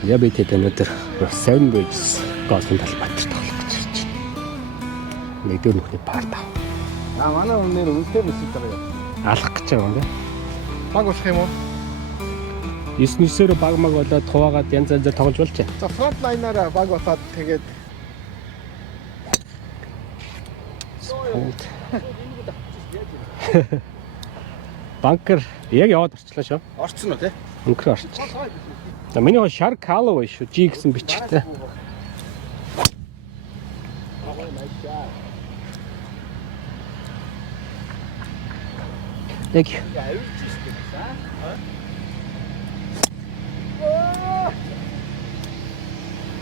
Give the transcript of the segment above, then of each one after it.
Я би тэд өнөдөр Seven Bridges голын талбайд тоглох гэж ирж байна. Нэгдүгээр нүхний пар тав. Манай өнөр үнэтэй мэсэл байгаа. Алах гэж байгаа юм да. Баг болох юм уу? 9-9-ээр баг маг болоод хуваагаад янз янзаар тоглож болж байна. За фронт лайнаараа баг болоод тэгээд банкер яг яваад орчлоо шүү. орцсон уу те? Өнхөр орчлоо. За миний хоо Shark Callaway шүү. G гэсэн бичгтэй. Яг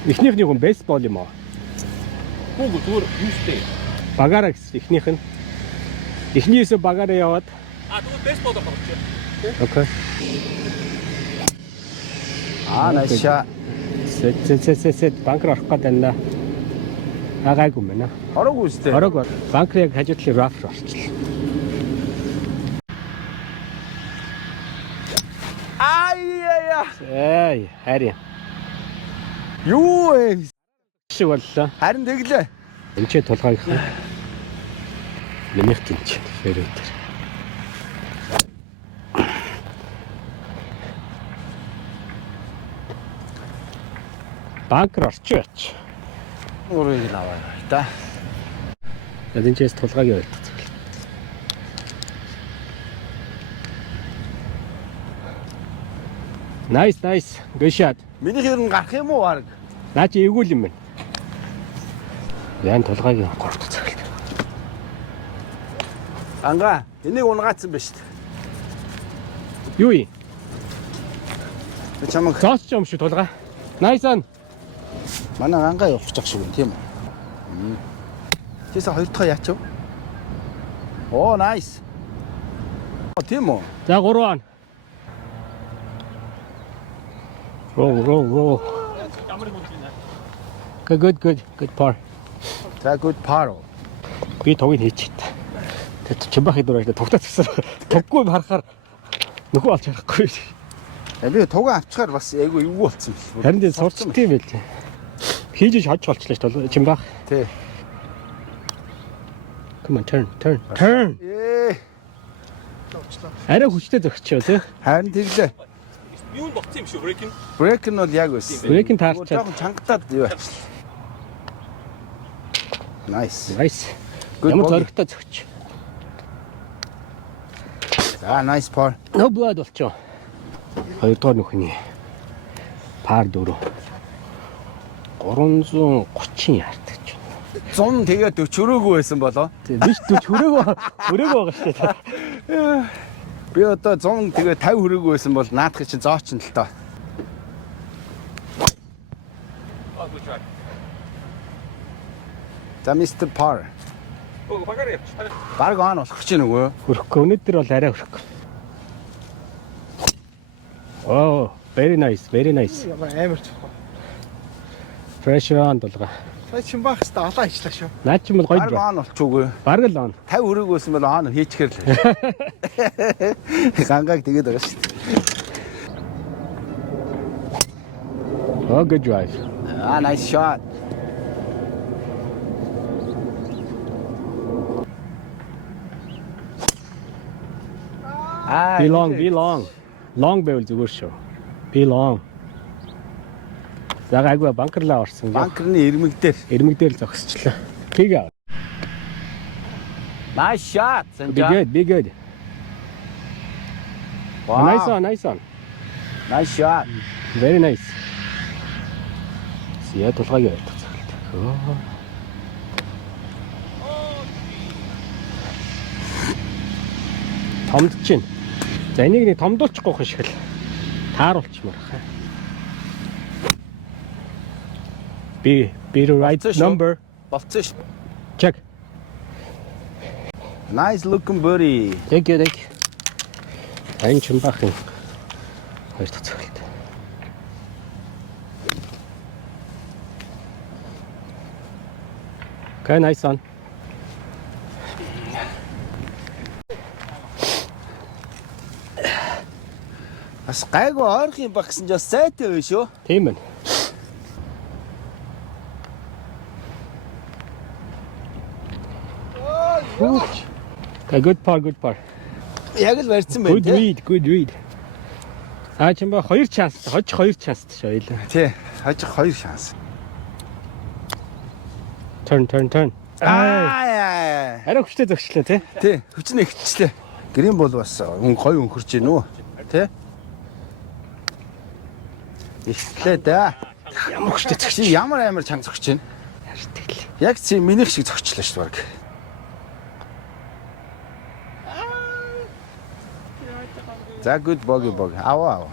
эхнийхний хүн бейсбол юм аа. Гүг зүгээр юустэй. Багаараа гэсэн эхнийх нь. Эхнийээсээ багаараа яваад. Тэгвэл бейсбол гарч. Окей. Наша. Сэт банкер орох гээд байна. Агаагүй мэнэ. Ороогүй үстэй. Ороогүй. Банкер яг хажуудлын раф орчлоо. Эй, харин. Юу вэ? Шиг боллоо. Харин тэглээ. Энд ч тулгаах. Минийх тэнч. Фэрэтэр. Банкер орчооч. Өөрийг аваа та. Эдэнчээс тулгааг явуулдаг. Nice. Good shot. Миний хэрэг гарах юм уу баг? Наа чи эвгүй юм байна. Яан тулгааг гурд цагт. Анга, энийг унгаацсан ба шүү дээ. Юу юм? Чамаг Зоосч юм шүү тулгаа. Nice one. манай ангаа явах гэж шиг юм тийм үү? Тийш хоёр дахь яач вэ? Оо, nice. Тийм үү? За 3 он. Roll. Good par. За good par. Би тугийг хийчих. Тэт чимбах идүүрээ тогтоод цэсэр. Тоггүй харахаар нөхөө олж харахгүй. Би тугаа авчихаар бас айгу эвгүй болцсон биш. Харин тийм сурчт юм байл. Хийж хож болчлаа шүү дээ чимбах. Тий. Come on, turn. Арай хүчтэй зөгчөө тий. Харин тэглээ. Юунд болцсон юм шүү брейкинг? Брейк нь бол яг байсан. Брейкинг таарчаад. Жоохон чангатаад юу ачлаа. Nice. Ямар зоригтой зөгч. За nice par. No blood болчоо. Хоёрдугаар нүхний пар 4. 330 ярд гэж байна. 100 тэгээд 40 өрөөгүй байсан болоо. Тийм биш 40 өрөөг байгаа шүү дээ. Би одоо 100 тэгээд 50 өрөөгүй байсан бол наадах чинь зоочин л тоо. За Mr. Par. Багаар явчих. Бараг он болох гэж нөгөө. Хөрөхгүй өнөөдөр бол арай хөрөхгүй. Oh, very nice. Амар ч. Fresh round болгаа. Сая чимбах хэвээр алаа хийчлаа шүү. Наад ч юм бол гоё Бараг байна. он болчихгүй. Бараг л он. 50 өрөөгүй байсан бол он хийчихэр л. Гангааг тэгээд байгаа шүү дээ. Oh, good drive. Nice shot. Be long. Long байвал зүгээр шүү. Be long. За гайгүй банкерлаа орсон. Банкерны Ирмэг дээр л зогсчлаа. Пиг аа. Nice shot. Be good. Wow. Nice one. Nice shot. Very nice. Яа тулгааг явуулдаг цагт. Томдож чинь. За энийг нэг томдуулчихгүй хэ шиг л тааруулчмаар хаа. Be the right number. Болцсон шүү. Check. Nice looking buddy. Thank you. Ань чимбахын хоёр дахь цагт. Okay, nice one. Бас гайгүй ойрхон юм ба гэсэн ч бас сайтай bay шүү. Тийм байна. Okay, good par. Яг л барьсан байна Good read. Чимба 2 chance, хожих 2 chance шүү ойлаа. тий. Хожих 2 шанс. Turn. Аа. Арай хүчтэй зогчлоо тий. Тий. Хүчнээ ихчлээ. Грин бол бас гоё өнхөрч гин үү? Тий. Ихтлээ да. Ямар хүчтэй зогч. Чи ямар амар чанга зогч чинь? Яг чи минийх шиг зогчлоо шүү дээ. За good bogey. Аваа.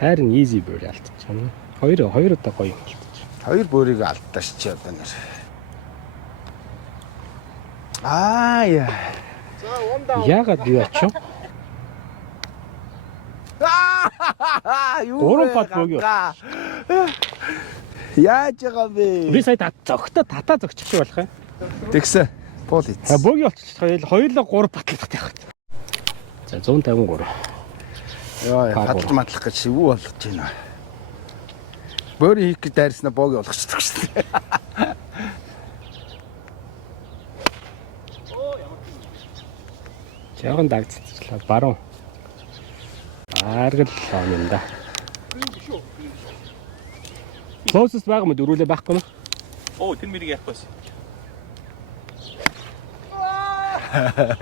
Харин easy bird алдчихсан. Хоёр удаа гоё юм алдчих. Хоёр бөөрийг алдтаа чи одоо нэр. Яа. Яагаад юу ачив? Гурван пат богио. Яаж байгаа бэ? Би сая татаа зогчих шиг болох юм. Тэгсэн. Пол ит. Боги болчихлоо. Хоёулаа 3 батлах гэх юм. За 153. Яа, хадж матлах гэж юу болгож байна. Бөөр хийх гэж дайрснаа боги болгочихдаг шүү дээ. Жаахан дагцчихлаа. Баруун. Аргал лоо юм да. Closest байгаа мө дөрүүлээ байхгүй мө? Тэр мэрийг яах вэ?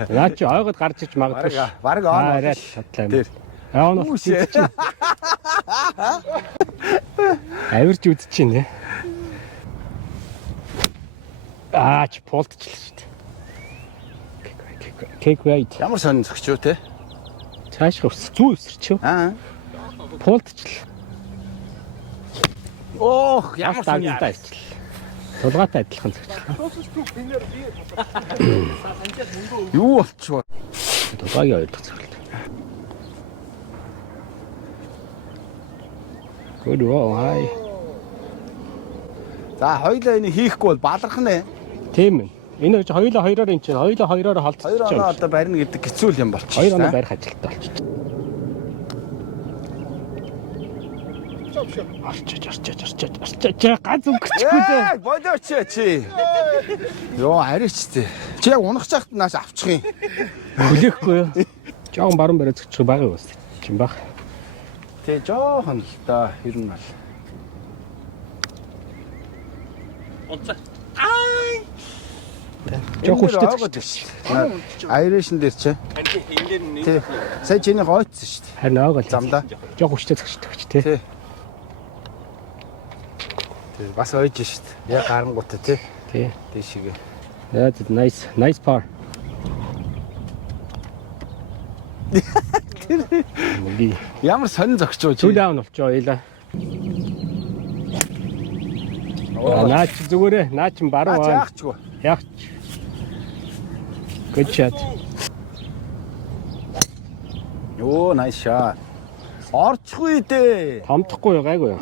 Наа чи ойгод гарч иж магадгүй. Бараг он. Арай шатлаа. Тэр. Он үсээ. Авирч үдчихээн нэ. Ч полтчлаа шүү дээ. Cake right. Ямар сонин зогч юу те? Цааш зүү өсөрчөө. Полтчлаа. Ямар сонин таачлаа. Тулгаатай адилхан зогчлаа. Юу болчихвоо? Тулгаагийн хоёр дахь зогчлаа. Good roll, high. За хоёлаа энийг хийхгүй бол баларх нэ. Тийм ээ. Энэ ч хоёлаа хоёроор энэ чинь хоёлаа хоёроор холцож Хоёр оноо одоо барина гэдэг хэцүү юм болчих. Хоёр оноо барих ажилтаа болчих. Арчиж ганц өнгөрчихгүй дээ. Болооч чи. Йоо арич тий. Чи яг унах чахт нааш авчих юм. Хүлээхгүй юу? Жоон баруун бараа зөкчих байгаа юу? Чин баг. Тэ жоохон л да ер нь бол. Онцаа. Жоох хүчтэй. Айрэшн дээр чи. Тэ. Сая чиний гойцсон шүү дээ. Харин ойгол замдаа. Жоох хүчтэй зөкчдөг ч тий. Тэ. Тэ бас ойж шүү дээ. Яг гарангуудаа тий. Тий. Тийшээ. That's nice par. Ямар сонин зогч уу чи. Two down болчоо ийла. Наач зүгээрээ наач баруун. Яахчгүй. Яах. Good shot. Йоо nice shot. Орчихгүй дээ. Томдохгүй гайгүй юу?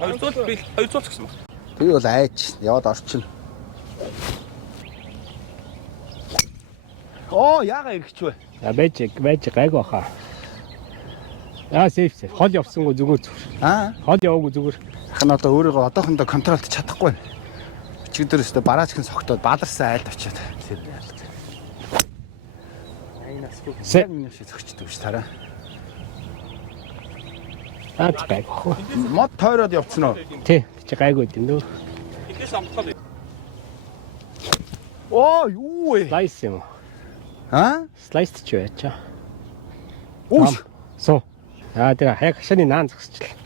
200 би 200 гэсэн баг. Тэгээ бол айч яваад орчин. Яага ирч вэ? Байж гайгүй хаа. Safe. Хол явсангүй зүгээр. Хол яваагүй зүгээр. Ахын одоо өөрийгөө одоохондоо контролд чадахгүй байна. Өчигдөр өстө бараачхан согтоод баларсан айлд очиод. Сайн минь шиг зөгчдөг ш тараа. That's гайгүй. Мод тойроод явцсан уу? Тий, чи гайгүй юм дөө. Ихээс амтгал. Юу вэ? Slice юм. Slice ч яачаа. Соо. Тэр хаяг хашааны наан зогсчихлаа.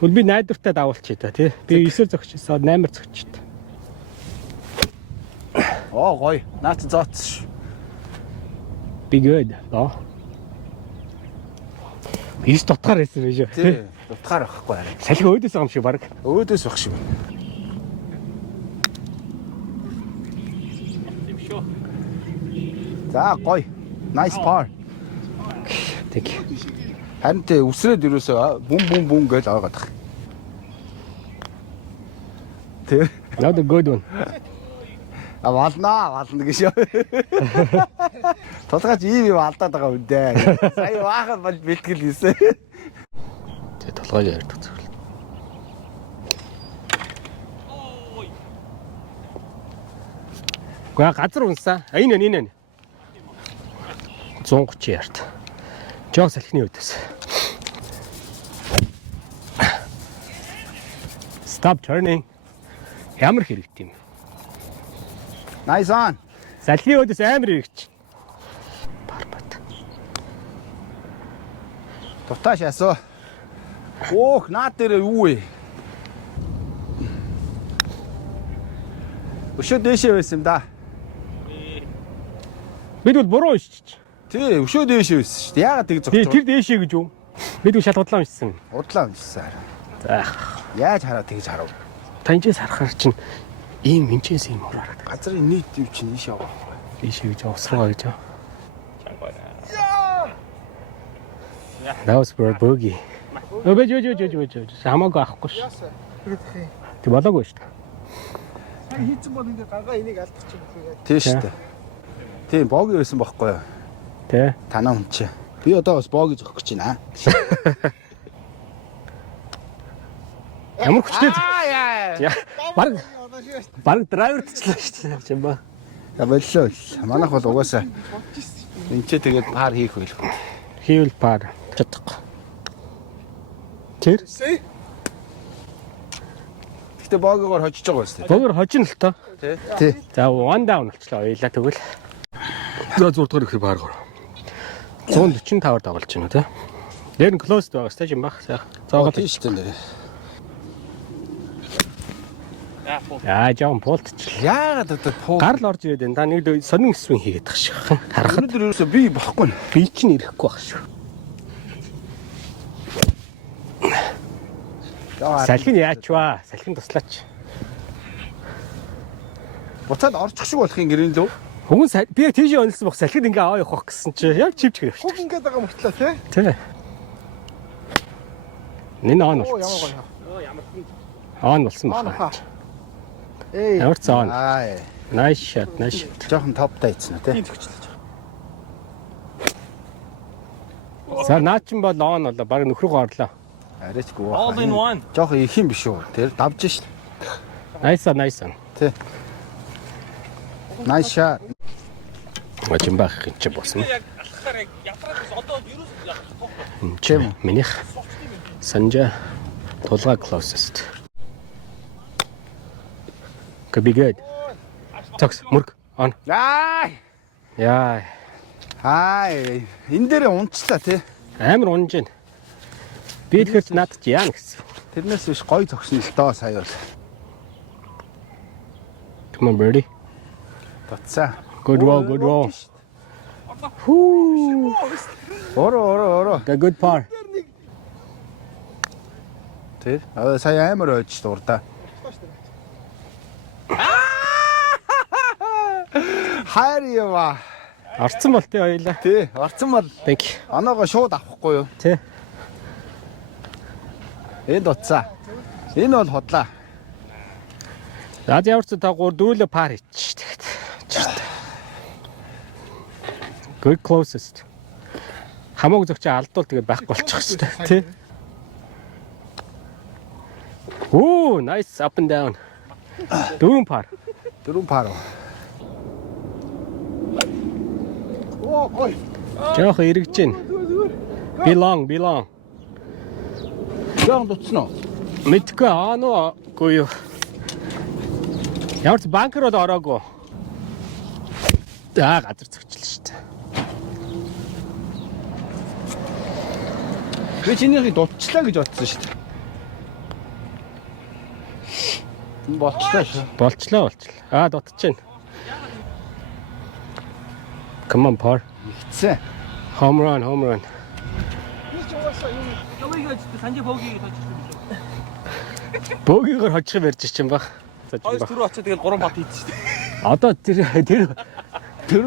Тэгвэл би найдвартай давуулчих та тий. Би 9-ээр зогсчихсоо 8-аар зогсчих та. Гоё. Наац зооц. Be good. Бис дутгаар байсан биш үү? Тий. Дутгаар байхгүй харин. Салхи өөдөөс байгаа юм шиг баг. Өөдөөс баг шиг. За гоё. Nice par. Тэг. Харин тэ үсрээд юусоо бүм гэж аваад байгаа. Тэ. Another good one. Вална гэж. Тулгаач ийм алдаад байгаа юм дээ. Сая баахан бол бэлтгэл хийсэн. Тэг толгой ярьдаг зүйл. Гэхдээ газар унсаа. Энэ. 130 ярд. Жоо салхины өдөөс. Stop turning. Ямар хэрэгтэй юм. Nice on. Салхины өдөөс амар хэрэгч. Барбат. Дутааш ясоо. Оох, наад дээр юу вэ? Өшөө дээшээ байсан юм да. Бид бол буруу уншиж. Тий, өшөө дээшээ байсан шүү дээ. Яагаад тийг Тэр зогсож дээшээ гэж юу? Бид бол шал удлаа уншсан. удлаа уншсан. За. Яаж хараад тэгж харав? Таньчээс харахаар чинь ийм минчээс ийм ураад. Газрын нийт юу чинь ийш яваа. Дээшээ гэж усраа гэж. That was for a boogie. Бэж. Хамаагүй авахгүй ш. Тэг болоогүй ш. хийцэн бол ингээ гаргаа энийг алдчих юм хэрэг. Тий шүү дээ. Тийм, боги байсан байхгүй юу? Тэ. Танаа хүн чи. Би одоо бас боги зогох гэж байна. Ямар хүчтэй. Яа. Баг драйвердчлаа шүү дээ. Чим ба. Я боллоо. Манайх бол угаасаа энэ ч тэгээд пар хийх байл. Хийвэл пар чадахгүй. Тэр Гэтэ богиогоор хожиж байгаа шүү дээ. богор хожин л тоо. Тий. За one down болчлаа ойлаа тэгвэл. За 6 дахь ихэр бааргаар. 145-аар давалж байна тий. Дээр нь closed байгаа сте юм баг. Зоогоо Тий шүү дээ. яа жаам пултчлаа. Яагаад одоо пуу. Гарл орж ирээд энэ та нэг сонин эсвэн хийгээд тах шиг. Харахад Өнөөдөр ерөөсөө би бохгүй. би чинь ирэхгүй байх шүү. Салхин яачваа? Салхин туслаач. Буцаад орчих шиг болох юм гэрэн лөө. Хүн би яг тийшээ онлсон баг салхид ингээ аваа явах гэсэн чи яг чивч гэрэж. Хуг ингээд байгаа мөртлөө тий. Тэ. Нин он Оо бол. ямар гоё. Он болсон Аа, байна. хаа. Эй. Ямар ч он. Аа. Nice shot. Жохон топтай ийцнэ тий. За наа чин бол он болоо баг нөхрөөгөө орлоо. Арайчгүй. All in one. Жохон их юм биш үү? Тэр давж шин. Nice. Тий. Nice shot. Мачим баг юм чи босно. Яг алхахаар яг явхраас одоо юу яг Чим минийх санжа тулга closest. Could be good. Такс мөрг он. Аа. Яа. Энэ дээрээ унцлаа тий. Амар унж байна. Би тэгэхээр над чи яа гэсэн. Тэрнээс биш гой зогсно л доо сая бол. Come on birdie. Татсаа. Good roll. Хүү. Ороо. Good par. Тий. Сая амар ойж дурдаа. Хайрява. Орцсон бол тий хоёлаа. Тий, орцсон бол Thank you. оноогоо шууд авахгүй юу? Тий. Энд утсаа. Энэ бол хотлаа. За ямар ч та дөрүлээ пар хийчих тэгэхэд. Good closest. Хамааг зөгчөө алдвал тэгээд байхгүй болчих шүү дээ. Тий. Оо, nice up and down. Дөрвөн пар. Дөрвөн пар. Оо, гой. Жоох эргэж гин. Belong. Яан дуцноо. Мэдгүй нөө гоо юу. Ямар ч банкер бол ороогүй. За газар зөгчлөө шүү дээ. Би чинийхийг дутчлаа гэж бодсон шүү дээ. Болчлаа шүү. Болчлоо. Дутж байна. Come on par. Игцэн. Home run. Би ч угаасаа юм. Явыг санжи богийг тоочих. Бөөгийгөр хожих барьж чинь баг. Хоёр түрүү очиод тэгэл 3 бат хийчих шүү дээ. Одоо тэр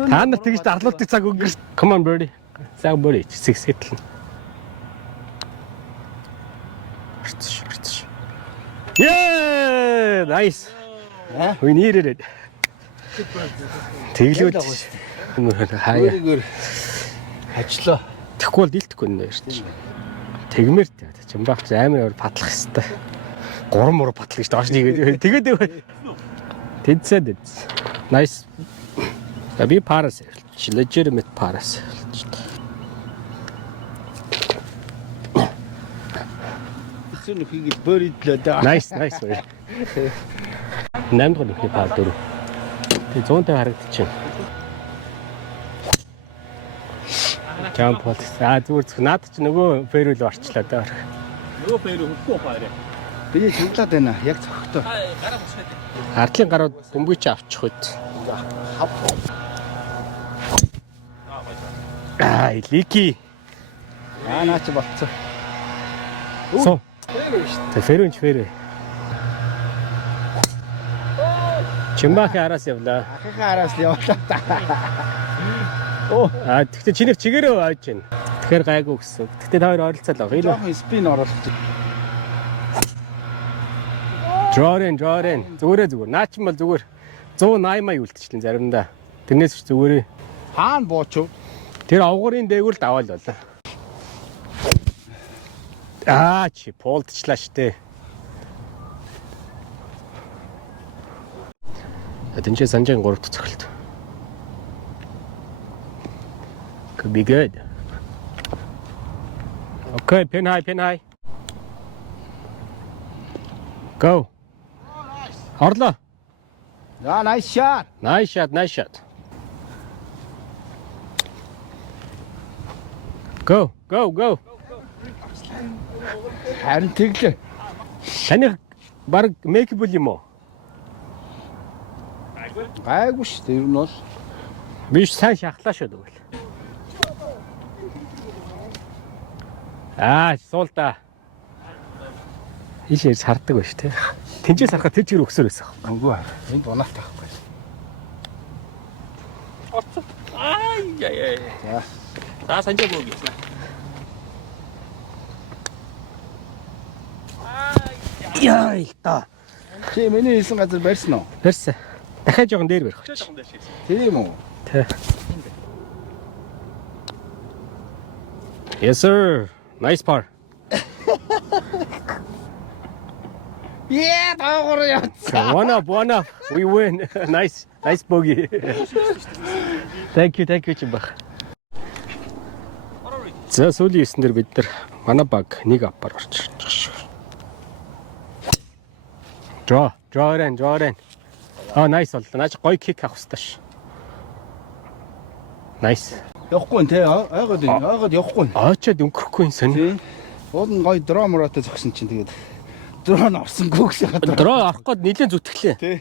та нар тэгж дарлуулдаг цаг өнгөрч. Come on birdie. Цаг birdie. Сэгсэтэл. Арч. Yeah! Nice. We needed it. Тэглүүд. Хаяа. Өөрөөр ажиллаа. Тэгэхгүй бол дийлдэхгүй нэ шүү дээ. Тэгмэр чим баг амар патлах хэвээр. 3 мөр патлах гэж доош нэгээд. Тэгээд тэнцээд. Nice. За би парас явуулчих. Legitimate парас явуулчих. Эцэг хийгээд бөридлөө даа. Nice. 8 дахь нөхний пар 4. Тэгээ 100-тай харагдчихэв. Jump бол зүгээр наад чи нөгөө фэрүүл орчлоо даа. Нөгөө фэрүү хөхгүй хаарэ. Би шиглаад байна. Яг цогтой. Гараа босгоод. Ардлын гарууд бөмбөг чи авчих үед. Лики. Наач болцоо. Соо. Фэрүүнч фэрээ. Чимбахи араас явлаа. Ахихаа араас л явлаа. Тэгтээ чиний чигээрөө авч байна. Тэгэхээр гайгүй гэсэн. Тэгтээ та хоёр ойролцоолоо. Жоохон спин оруулах. Jordan. Зүгээр. Наа ч юм бол зүгээр 180 мая үлдчихлээ заримдаа. Тэрнээс ч зүгээрээ. Хаана боочов? Тэр авгарын дээгүүр л аваад болоо. Чи полдчлаа штэ. Тэнцээ санжаан 3 дахь цогцолт. Could be good. Okay, pin high. Go. Орлоо. Nice shot. Nice shot. Go. Харин тэглээ. Таны баг мейкбл юм уу? Гайгүй шүү дээ. Ер нь бол Биш сайн шахлаа шүү дээ. Суулта. Ийшээ сардаг байж тээ. Тэнцээс харахад тэр чигээр өксөр байсан. үгүй. Энд унаатай байхгүй. Орцоо. Яа. За санжаа бөө гэсэн. Яй та. Чи миний хэлсэн газар барьсан уу? Барьсан. Дахиад жоохон дээр барих. Тийм үү? Тэ. Yes sir. Nice par. Yeah, таагаар яц. One up. We win. Nice bogey. Thank you чимбах. За сүүлийн 9 дээр бид нар манай баг нэг апаар орчих. Jordan. Nice боллоо. Наач гоё кик авах хэрэгтэй ш. Nice. Явахгүй нэ. Айгаад явахгүй. Аачаад өнгөрөхгүй юм сони. Уул нь гоё дроморотой зогсон чинь тэгээд дрон орсонгүй гэж хаад. Дрон орох гээд нэлээд зүтгэлээ. Тий.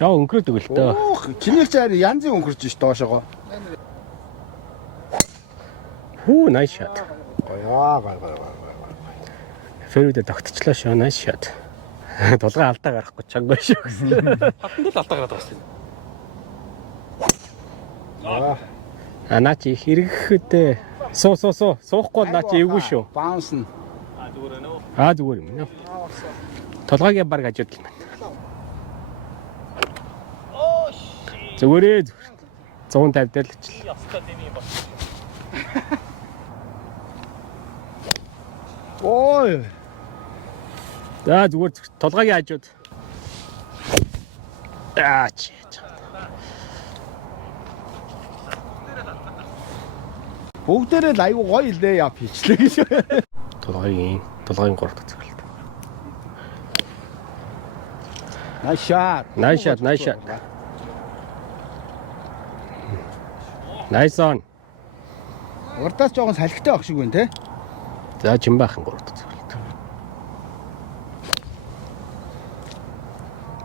Яа өнгөрөөд өгөл төө. Чиний цаар янзын өнгөрч ш доошоо. Nice shot. Гой. Фэрүүдэ тогтчлаа шүү. Nice shot. Дулгаан алдаа гарахгүй чангаа шүү гэсэн. Хатанд л алдаа гараад байгаа шүү. Наачи хэрэгхэдээ суухгүй бол наачи эвгүй шүү. Баунс нь. Зүгээр нөө. Зүгээр юм. Толгойг баг хажууд юм байна. Зүгээрээ 150 дээр л ч. Ястаа дэмий бас. Ой. Зүгээр толгойг хажууд. Чи. Бүгдээрээ л аюу гоё лээ яа пичлээ гэж. Толгойн 3 дахь цогцолт. Nice shot. Nice on. Урдаас жоохон салхитай байх шиг байна те. За чимбаахан 3 дахь цогцолт.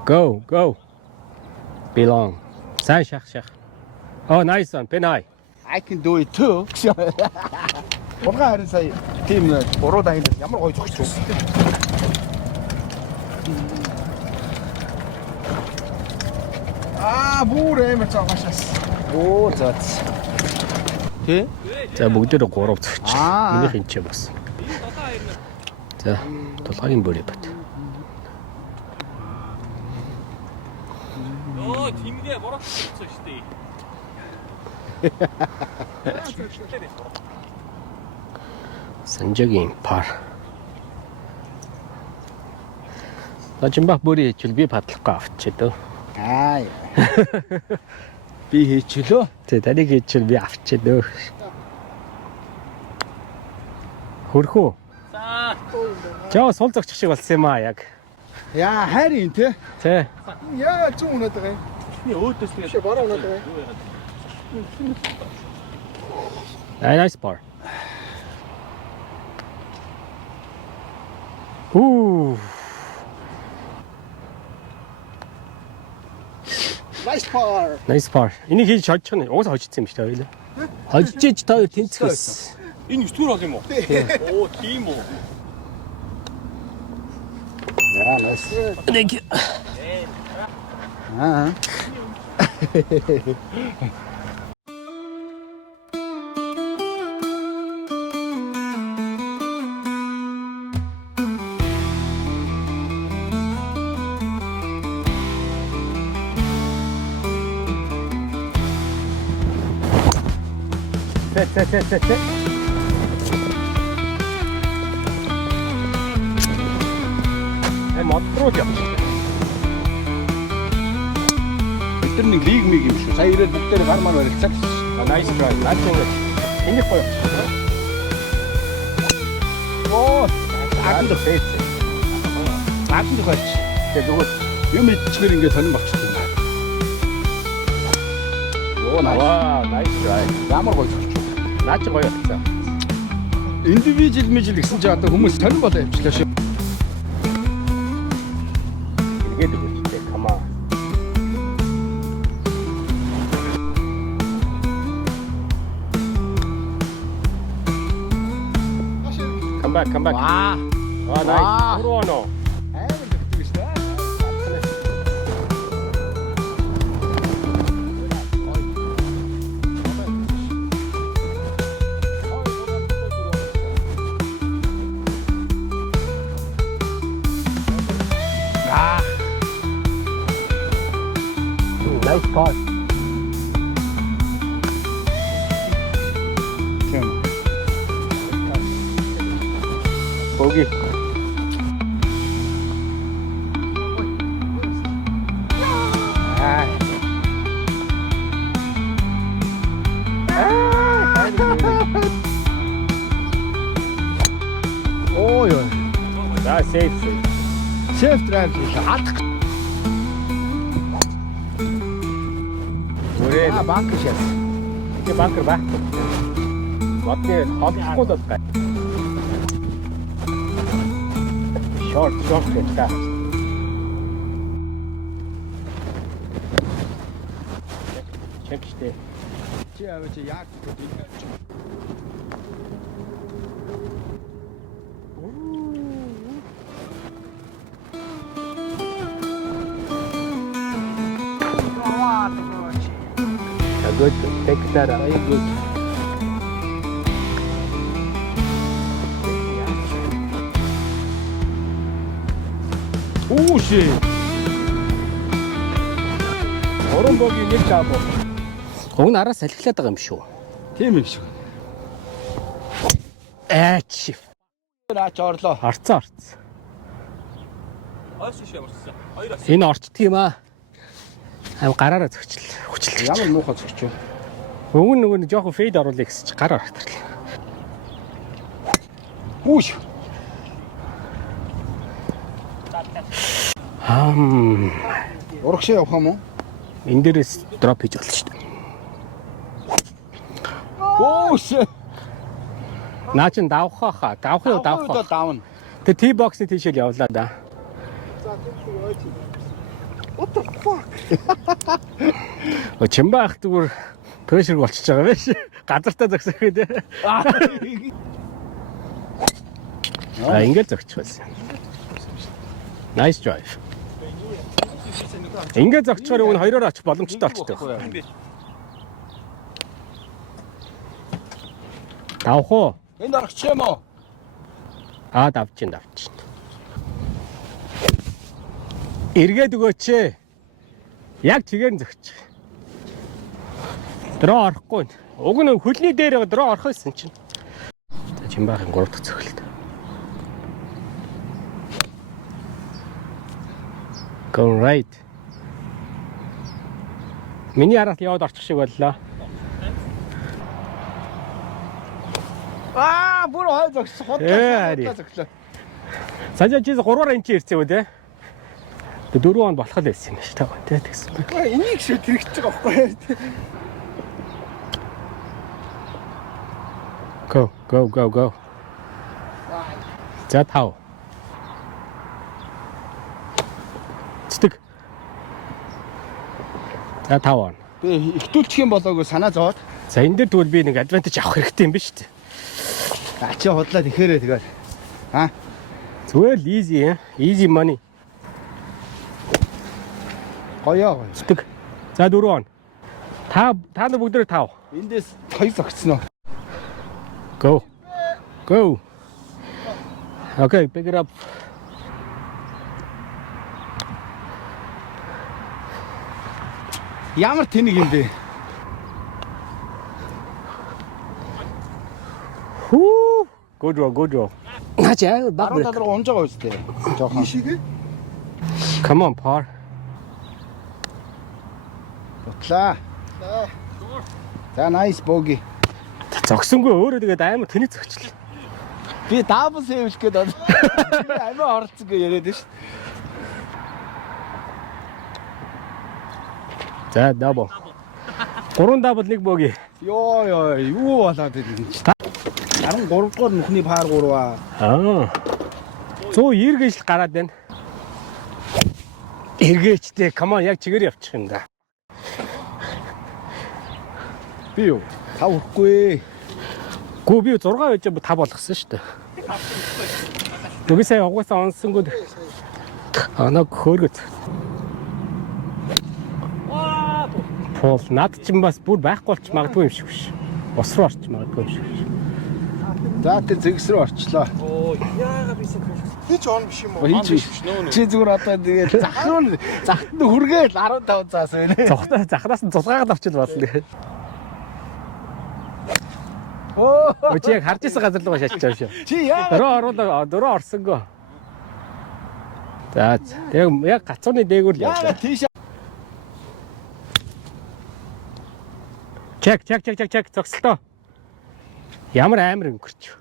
Go. Belong. Сайн шах. Nice on. Pin high. I can do it too. Ургаа харин сая тийм уруу дайнд ямар гоё зогч юу. Бүр амар цаашаас. Заац. Тэ? За бүгдээ 3 цогч. Аа. Миний хинчээ бас. За толгойн бөрөө бат. Тиймээ борооцсон шүү дээ. Санжагийн пар. Жимбах бүрий хийчихвэл би падлахгүй авчиад өө. Аа. Би хийчихлөө. Тэ таныг хийчихвэл би авчиад өө. Хөрхөө. За. Жаа сул зогчих шиг болсон юм аа яг. Яа харин те. Тэ. Яа зүүн унаад байгаа юм. Би өөдөөс Биш бараа унаад байгаа юм. Nice par. Ooh. Nice par. Nice par. Энийг хийж хожчих нь уусаа хожицсан юм шүү дээ хоёлаа. Хожиж ич та хоёр тэнцгээс. Энэ 9 төр бол юм уу? Оо, тийм үү. Яа nice. Thank you. Аа. Тэ. Модрууд явчих. Бид нар нэг лиг миг юм шүү. Сая ирээд бүгд дээр гар мар барилцсан. Nice try. Наач ингэ. Энийг гоё. Оо, агт фейс. Агт хойч. Тэгээ дөгөө. Юм ичгээр ингэ сонирн болчихсон. Оо nice. Wow, nice try. Ямар гоё зурч. Наач гоё явцсан. Индивидуал мижил гэсэн чи одоо хүмүүс сонирн болоо явчихлаа шүү. Эргээд өгөөчтэй. Come on. Come back. Аа. Nice. Уруано. Амар дэгдэг шүү. Nice par. Bogey. Ой ой. За safe. Safe drive хийх. Алдах. Үрээ Банк шээс. чи банкер байхгүй. Модны холдохгүй л байна. Short гэдэг. Чекчтэй. Чи аваач яг гэдэг. Good. Take that out. Good. Оо шээ. Орон богийн нэг таабо. Уг нь араас салхилаад байгаа юм шүү. Тийм юм шиг. Аач. Наач орлоо. Арцсан. Ойс шиг ямарчсан. Хоёр ас. Энэ орчдөг юм аа. Ам гараараа зөгчл. Хүчлээ. Ямар муухай зурч юу? Нөгөө нэг жоохон фейд оруулах гэж гараар хатарлаа. Үүш. Урагшаа явах юм уу? Энэ дээрээс дроп хийж болно шүү дээ. Oosh. Наа чин давах хаа. Давах юу давах. Давна. Тэ T box-ны тийшэл явлаа да. За тийм үү. What the fuck? Чимбаах зүгээр прешэр болчихж байгаа байж. Газартаа зогсох гэдэг. Ингээл зогсчих байсан. Nice drive. Ингээд зогсчоор өгн хоёроор очих боломжтой болчихдог. Давах уу? Энд орчих юм уу? Давчин. Эргээд өгөөч. Яг чигээр зөгч. Дроо орохгүй. Уг нь хөлний дээр дроо орох байсан чинь. Чимбаахын 3 дахь цохилт. Go right. Миний араас яваад орчих шиг боллоо. Аа, бүр хой зогс. Хотлоо зогслоо. Санжаа чи 3-аар энэ ирсэн үү те? 4 он болох л байсан юм шүү дээ тэгсэн. Энийг шүү тэрэгч байгаа байхгүй. Go. За тав. Цэдэг. За тав. Би ихтүүлчих юм болоогүй санаа зовоод. За энэ дээр тэгвэл би нэг адвантаж авах хэрэгтэй юм биш үү? А чи худлаа тэгэхээр тэгээд. Аа. Зүгээр л easy money. Гоёо. Цэдэг. За 4 он. Та нар бүгдээ тав. Эндээс хоёр зогцсон уу? Go. Okay, pick it up. Ямар тэнэг юм бэ? Good draw. Наач яа баг. 17 руу унж байгаа үстэй. Жохон. Ишигээ. Come on, par. Ботлаа. За nice bogey. Зогсонгүй өөрөө тэгээд аймаа тэнэг зогчлаа. Би double save гээд амиа оролцсон гэж яриад шүү. За double. 3 double 1 bogey. Йоо, юу болоод байна чи? 13 дугаар нүхний пар 3 аа. 190 гэж гараад байна. Эргээчтэй, come on, яг чигээр явчих юм да. Би юу? 5 өгөхгүй. Гүү би 6 байж 5 болгосон шүү дээ. Нүгэ сая угаасаа онсонгууд. Анаа хөөргөт. Пол над чинь бас бүр байхгүй болч магадгүй юм шиг биш. Бос руу орч магадгүй юм шиг биш. За тэр зэгс рүү орчлоо. Яага бисээ. Би ч он биш юм уу? Чи зүгээр одоо тэгээд захт нь хүргээл 15 цаас байна. Захнаас нь цулгаагаад авчил болно. Оо, Чи яг харж исэн газар руу шалчих юм шиг. чи яа? Дөрөө орсонгүй. За яг гацууны дээгүүр л явлаа. Тийш. Чек зогсолтоо. Ямар амар өнгөрч.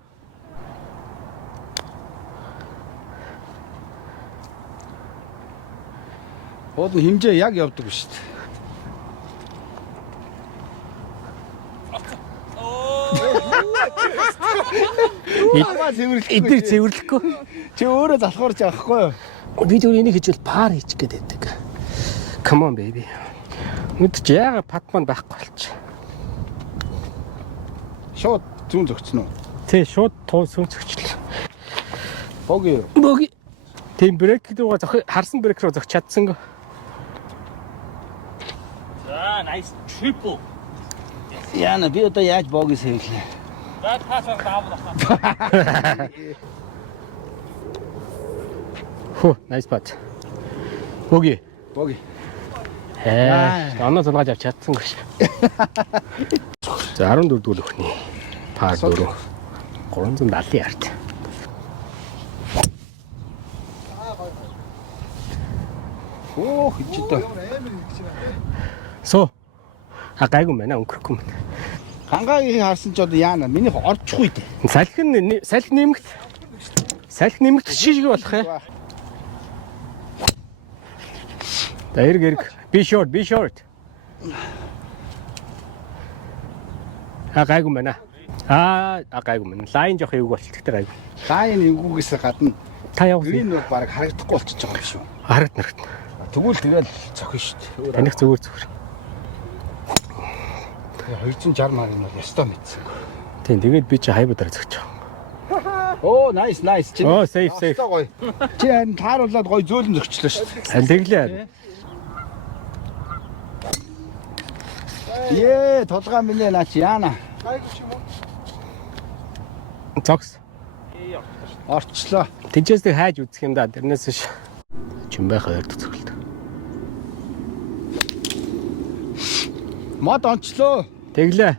Хоод нь хэмжээ яг явдаг шүү дээ. Эдгээр цэвэрлэхгүй. Чи өөрөө залхуурч авахгүй юу? Би зөв энийг хийжвэл пар хийчих гээд байдаг. Come on baby. Нүд чи яага патман байхгүй болчих. Шууд зүүн зөгцсөн үү? Тэ шууд туу сүнцгчлээ. Боги. Тийм брейк руугаа харсан брейк руу зогч чадсангүй. За, nice triple. Яна би одоо яаж боги сэвлээ? За, таасаа даавал. Хөө, nice putt. Боги. Боги. Оноо зургааж авч чадсангүй ш. За 14 дүүл өхний. Пар 4. 370 ярд. Оо, хичээдээ. Соо. Гайгүй мэнэ өнгөрөхгүй мэнэ. Хангаагийн харсан ч одоо яана миний орчихгүй дээ. Салхи нэмэгт шишиг болох юм. За эрг. Be short. Гайгүй мэнэ. Гайгүй мэнэ. Лайн жоох эвгүй болчихтой гайгүй. Лайн эвгүйгээс гадна Та яв. грин бол баг харагдахгүй болчихж байгаа юм шүү. Харагдана. Тэгвэл цохин шүү дээ. Таних зүгээр. 260 мар юм бол ястаа мэдсэн. Тийм тэгээд би чи хайбаа дараа зогч байгаа. Оо, nice. Чи. Оо, safe. Чи харин тааруулаад гоё зөөлөн зөгчлөө шүү дээ. Аль тэглээ. Толгой минь наач яана. Гайгүй ч юм уу? Зогс. Орчлоо. Тэнцээс тэг хайж үзэх юм да. Тэрнээс ш. Чим байхаа ярд цогт. Мод онцлоо. Тэглээ.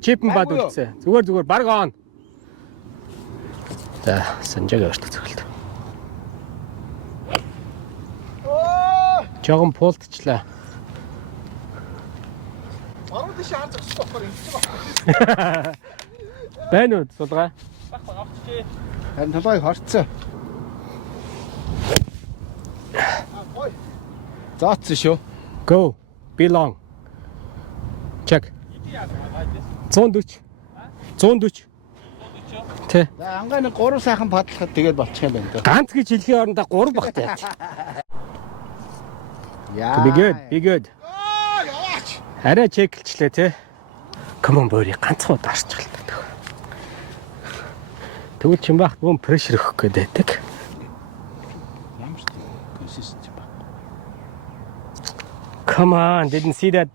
Чипэн бад үлдсэн. Зүгээр баг он. За, санжааг явж цогт. Жогон пуулдчлаа. Баруун дэше харж байгаа болохоор ингэсэн байна. Байна уу сулгаа? Баг авчихжээ. Харин толгойг хорцсон. Гой. Заацсан шүү. Go. Be long. Check. 140. 140. Тэ. За ангааны 3 сайхан падлахад тэгээд болчих юм байна. Ганц гэж хэлхийн орондоо 3 багтай. Яа. Be good. Be good. Яваач. Арай чеклчлээ те. Come on бөөрий ганцхан удаа арчгалтай. Тэгвэл чин бах бүүн прешэр өгөх гээд байдаг. Ямар ч консистенц ба. Come on, didn't see that.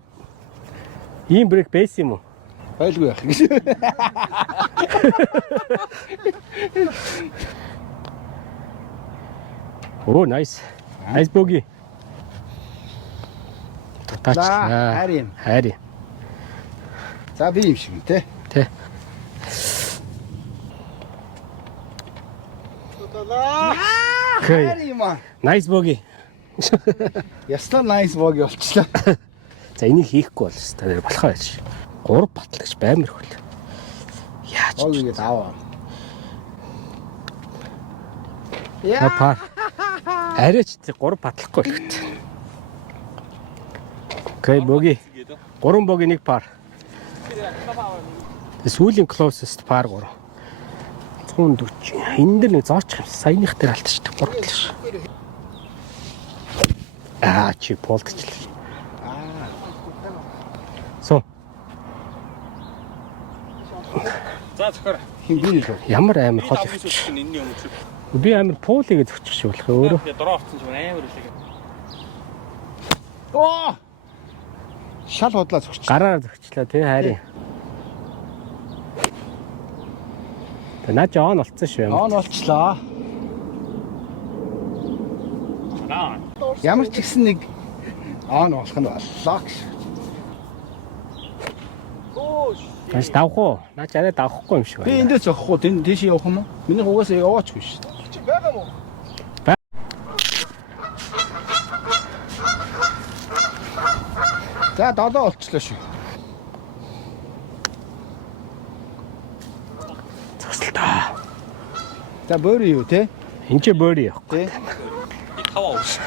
Ийм брейк бейс юм уу? Байлгүй яах гэж. Oh, nice. Nice bogey. Touch. Харин. Харин. За би юм шиг те. Тэ. Тодолоо. Okay. Харин маа. Nice bogey. Ястаа nice bog болчихлоо. За энийг хийхгүй бол өстой болохоо байж. 3 батлагч баймир хөл. Яаж Бог ингэ даваа. На пар. Арайч 3 батлахгүй л хөт. Окей, боги. 3 боги 1 пар. Сүүлийн closest пар 3. 140. Энэ дэр нэг зоочих юм. Саяных дээр алдчихдаг 3 батлагч. Чи полдчихлаа. Со. За зөвхөр. Хин би л. Ямар амар хол Авч өгч. энэний өмнө. Би амар пуулийг зөвчих шиг болох өөрөө. Тэгээ дөрөв авсан ч амар үлээ. Оо! Шал худлаа зогч. Гараар зөвчлээ тий хайрын. Тэ наач он болцсон шүү юм. Он болчлоо. Аа. Ямар ч ихсэн нэг он болох нь боллоо гэж. Наач давах уу? Наач арай давахгүй юм шиг Би байна. эндээ зогхгүй тийш явах юм уу? Миний угаасаа яваачгүй шүү. Чи байгаа мó? За 7 болчлоо шүү. Зогсолтоо. За бөөрий юу те? Энд чи бөөрий явах. Тэ? Би таваа ууш.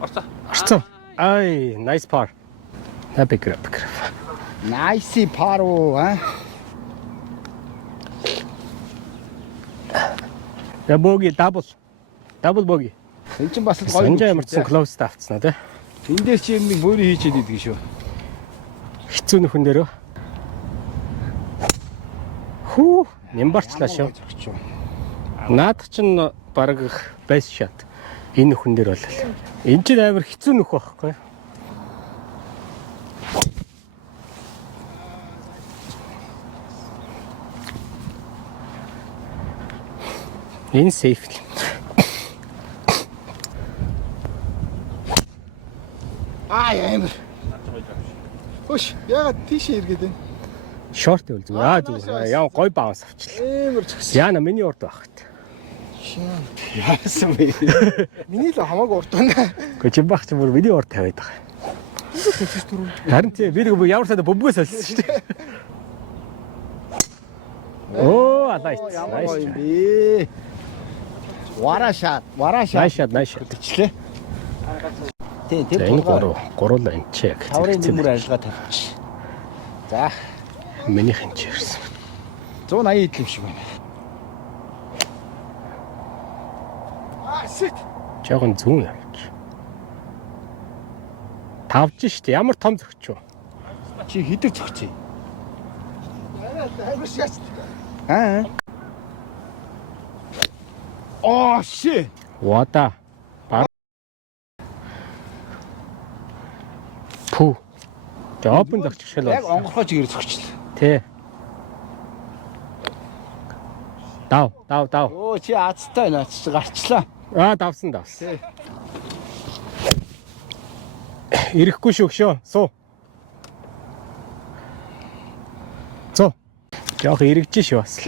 Орцоо. Орцсон. Ай, nice par. На бикрэп. Nice пару а. Я боги double. Double боги. Энд чинь бас гоё. Санжаа ямарчсан close тавцсан тий. Эндээс чи нэг бөөрий хийчихэд идэг шүү. Хэцүү нөхөн дээрөө. Хүү, нямбарчлаа шүү. Наад чинь баг байс шат. Энэ нөхөн дээр бол. Энэ чинь амар хэцүү нөх байхгүй. Энэ сейф. Амар. Хөш, ягаад тийш эргээд байна? Шорт үл зүг. Зүг. Яа гой баунс авчлаа. Амар зөкс. Яна миний урд байхад. Яасан бэ? Миний л хамаагүй урд байна. Гэхдээ чи бах чи бүр миний урд тавиад байгаа. Харин тий би нэг ямар сада бөмбөгөөс олсон шүү дээ. Оо, алайт. Ямар гоё юм бэ? Варашат. Nice shot. Тэчлээ. Тий, тэр Энэ гурав. гурвал энэ чек. Таврын нэмэр ажиллагаа тавьчих. За, Миний хинч ирсэн. 180 идэл юм шиг байна. Sit. Жогон зүүн явж. Тавж штт ямар том зөгч вэ? Чи хідэр зөгчээ. Амар шаач. Аа. Оо, shit. Вада. Пүү. Жопон зөгч шил Яг байна. онгорхоо чигээр зөгчлээ. Тэ. Дав. Оо, чи азтай наач гарчлаа. Давсан. Ирэхгүй шүү. Суу. Зөө. Жохо ирэгж шүү бас.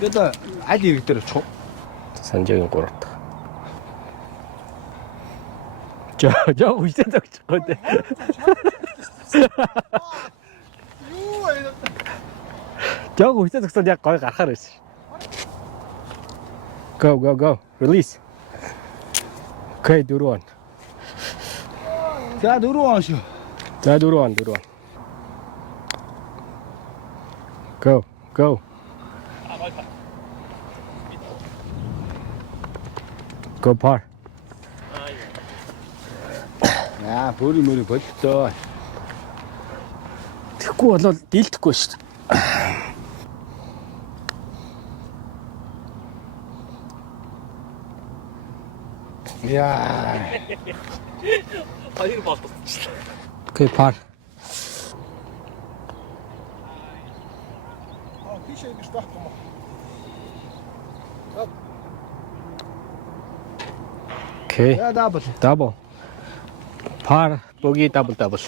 Тэгээд аль ирэг дээр очих вэ? Санжаагийн 3 дахь. Жоо үсээ зогчих гээд. Юу аа. Жоо үсээ зогсоод яг гой гарахаар байсан. Go. Release. Okay, дөрөв. За 4 он шүү. За дөрөв. Go. Go par. Яа, бүрийн мөрөг болцоо. Тэгэхгүй болол дийлдэхгүй шүү дээ. Яа. Хоёр болчихлоо. Okay, par. Аа тийш ингэж байхгүй юм. Okay. За дабл. Double. Par, bogey, double.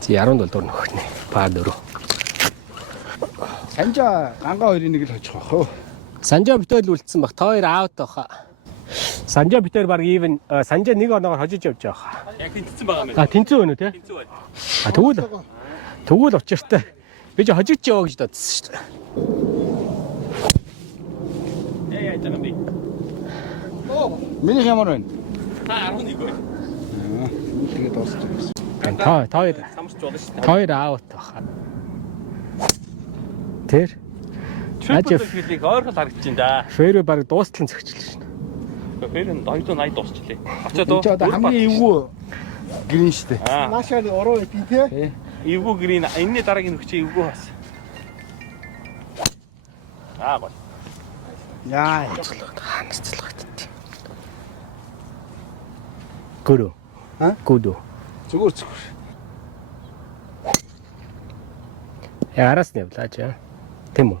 Чи 17 дурн өгнө. Par 4. Санжаа гангаа хоёрын нэг л хожих байх хөө. Санжаа битэл үлдсэн баг. Та хоёр аут баха. Санжаа битэл баг even санжаа нэг оноогоор хожиж явж байгаа. Яг тэнцсэн байгаа юм. А тэнцэн өнө те. Тэнцэн байна. А тэгвэл учиртай. Би ч хожигч яваа гэж бодсон шүү дээ. Яа жаа би. Миний ямар байна? Та 11 бай. Тэгээд дуусч байсан. Та хоёр Самарч болно шүү дээ. та хоёр аут баха. Тэр Triple хэлийг ойрхол харагдаж байна да. фэрэ баг дуустлан зөгчлөө шин. Фэр нь 280 дуусчлаа. Очоод Энд ч одоо хамгийн эвгүй гэрэн штэ. Аа. Наашаа ороо би тий. Эвгүй гэрийн энэний дараагийн нөхчөө эвгүй бас. Аа гоо. Яа. Ханацлагдтий. Гүрүү. Ха? Гүдүү. Зүгээр. Яраас нь явлаач аа. Тэм үү?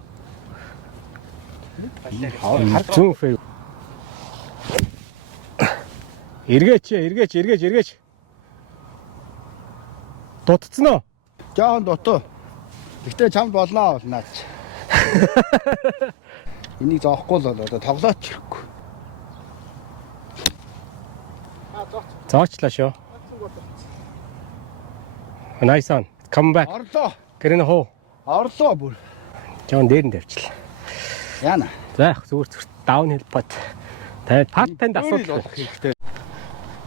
Зүүн фэр. Эргээч. Дутцсан уу? Жаахан дутуу. Гэхдээ чамд болноо наач. Энийг зоохгүй л одоо тоглооч хэрэггүй. Зоочлаа шүү. Nice on. Come back. Орлоо. Гэрэн хоо. Орлоо бүр. Жон дээр нь тавьчлаа. Яана. За зүгээр даунхил пат. Тэгээд паттанд асуудал хэрэгтэй.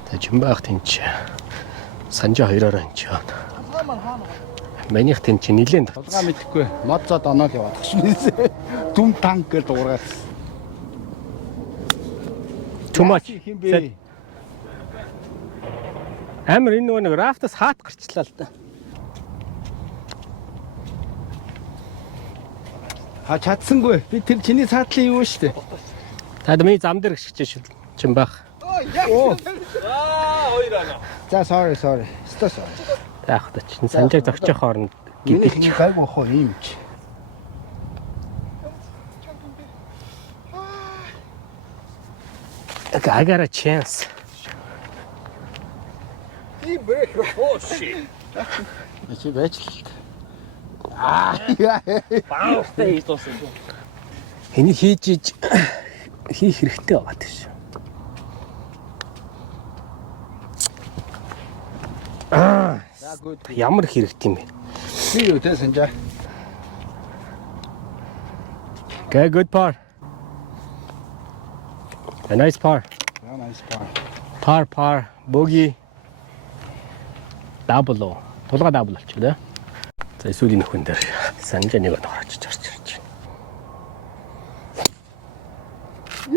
Та жимбах тэнч. Санжаа хоёроор энэ ч. Манийх тэнч нилээн Толгой мэдэхгүй. Мод зод оноо л яваад гшнээсээ. Дүм танк гэж дуурайс. Too much. Хин бэ? Амар энэ нэг рафтас хаат гарчлаа л да. Ха чадсангүй. Би тэр чиний саатлын юу штэ. Та дэмий зам дээр гიშгэж шүү. Жимбах. Оо. Хоёр оноо. За sorry. Стос. Таах та чинь санжааг зогсчих хооронд Миний гидэлж. гайгүй хоо юм чи. I got a chance. И брэк. Oh shit. Чи байж л. Баустай истос. Энийг хийх хэрэгтэй байгаа тийш. За good. Ямар хэрэгтэй юм бэ? Би юу те санжаа. Okay, good par. A nice par. Яа nice par. Par, bogey. Double. Тулга double болчих дээ. За эсвэл нөхөн дээр санжаа нэг орж орж ирж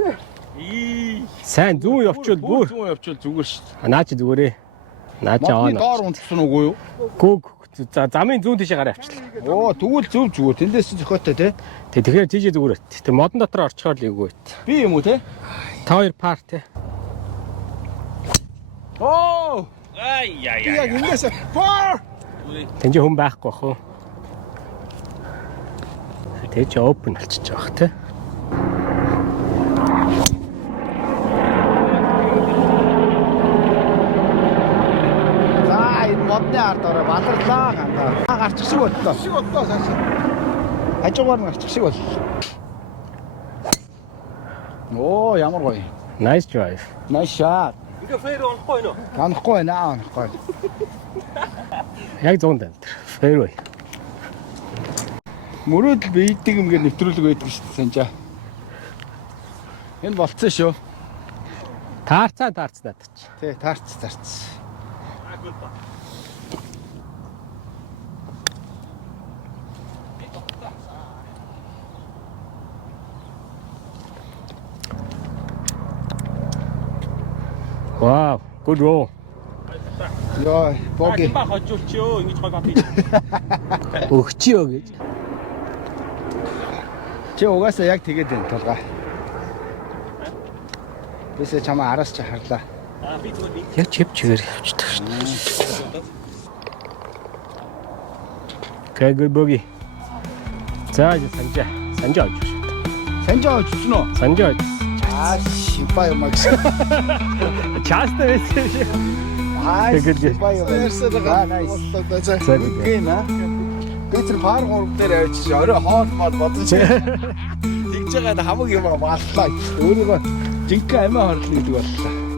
байна. Сайн зүүн явчвал бүр. Зүүн явчвал зүгээр шүү дээ. Наа чи зүгээрээ. Наа чи Модны аа. доор унтсан уугүй юу? Гүг. За замын зүүн тишээ гараа авчлаа. Оо тэгвэл зөв зүгээр. Тэндээс чи зөхөөтэй те. Тэгэхээр тийж зүгээр байт. Тэг модон дотор орчхоор л эвгүй байт. Би юм уу те? Та хоёр пар те. Оо! Ай яа Би яг яа. эндээс фор. Тэнд хүн байхгүй бах уу? Тэг чи open болчихж байгаа те. За энэ модны ард ороо баларлаа хандаа. Гарчих шиг боллоо. Шиг бодлоо цаашаа. Хажуугаар нь гарчих шиг боллоо. Оо ямар гоё. Nice drive. Nice shot. ингээ фэр онхгүй нөө. Анахгүй байна аа, анахгүй. Яг 100 тань. Fairway. Мөрөөдөл бийдэг юмгээр нэвтрүүлэг байдаг шүү дээ санжаа. Энэ болцсон шүү. Таарцаа надад чи. Тий, таарц. Wow, good roll. Яа, боги. Ба хожуулчихё. Ингэж гой бат. Өгчиё гэж. Чи угаасаа яг тэгээд байна толгой. Бисээ чамаа араас чи харлаа. Би зүгээр би. Яг чип чигээр явчихдаг шүү дээ. Okay, good bogey. За санжаа авч шүү. Санжаа очсон уу? Санжаа. Аа, шипаа юм аа гэсэн. Часто байсан шүү. Аа, Good. шипаа юм. Аа, nice. Good. Гэнэ. Гэтэр пар гурав дээр авчиж орой хоол мод бодож. Тэгж байгаа хамаг юм аа баллаа. Өөрийгөө жинхэнэ амиа хорлоо гэдэг боллоо.